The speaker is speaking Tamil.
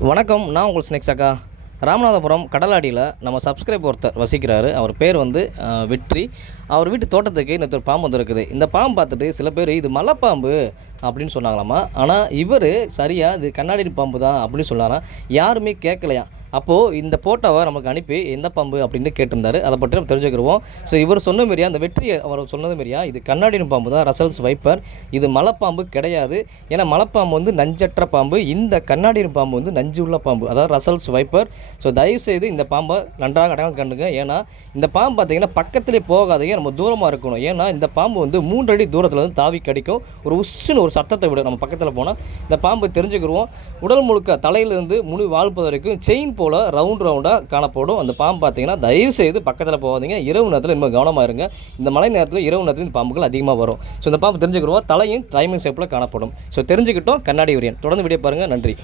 வணக்கம் நான் உங்கள் ஸ்னேக்ஸ் அக்கா. ராமநாதபுரம் கடலாடியில் நம்ம சப்ஸ்கிரைப் ஒருத்தர் வசிக்கிறாரு. அவர் பேர் வந்து வெற்றி. அவர் வீட்டு தோட்டத்துக்கு இன்னொரு பாம்பு வந்துருக்குது. இந்த பாம்பு பார்த்துட்டு சில பேர் இது மலைப்பாம்பு அப்படின்னு சொன்னாங்களாமா. ஆனால் இவர் சரியாக இது கண்ணாடி பாம்பு தான் அப்படின்னு சொன்னாராம் யாருமே கேட்கலையா? அப்போது இந்த போட்டோவை நமக்கு அனுப்பி எந்த பாம்பு? அப்படின்னு கேட்டிருந்தாரு. அதை பற்றி நம்ம தெரிஞ்சுக்கிறோம் ஸோ இவர் சொன்ன மாரியா அந்த வெற்றி அவர் சொன்னது மாரியா இது கண்ணாடி பாம்பு தான் ரசல்ஸ் வைப்பர். இது மலைப்பாம்பு கிடையாது. ஏன்னா மலைப்பாம்பு வந்து நஞ்சற்ற பாம்பு. இந்த கண்ணாடி பாம்பு வந்து நஞ்சு உள்ள பாம்பு. அதாவது ரசல்ஸ் வைப்பர். ஸோ தயவுசெய்து இந்த பாம்பை நன்றாக அடையாளம் கண்டுங்க. ஏன்னா இந்த பாம்பு பார்த்தீங்கன்னா பக்கத்திலே போகாதீங்க. நம்ம தூரமாக இருக்கணும். ஏன்னா இந்த பாம்பு வந்து மூன்று அடி தூரத்தில் வந்து தாவி கடிக்கும். ஒரு உஷ்ஷுன்னு ஒரு சத்தத்தை விட நம்ம பக்கத்தில் போனால் இந்த பாம்பு தெரிஞ்சுக்கிடுவோம் உடல் முழுக்க தலையிலிருந்து முழு வாழ்ப்பது வரைக்கும் செயின் போல் ரவுண்ட் ரவுண்டாக காணப்படும். அந்த பாம்பு பார்த்தீங்கன்னா தயவு செய்து பக்கத்தில் போகாதீங்க. இரவு நேரத்தில் இன்னும் கவனமாக இருங்க. இந்த மழை நேரத்தில் இரவு நேரத்தில் இந்த பாம்புகள் அதிகமாக வரும். ஸோ இந்த பாம்பு தெரிஞ்சுக்கிடுவோம் தலையும் டைமிங் ஷேப்பில் காணப்படும். ஸோ தெரிஞ்சுக்கிட்டோம். கண்ணாடி உரியன். தொடர்ந்து வீடியோ பாருங்கள் நன்றி.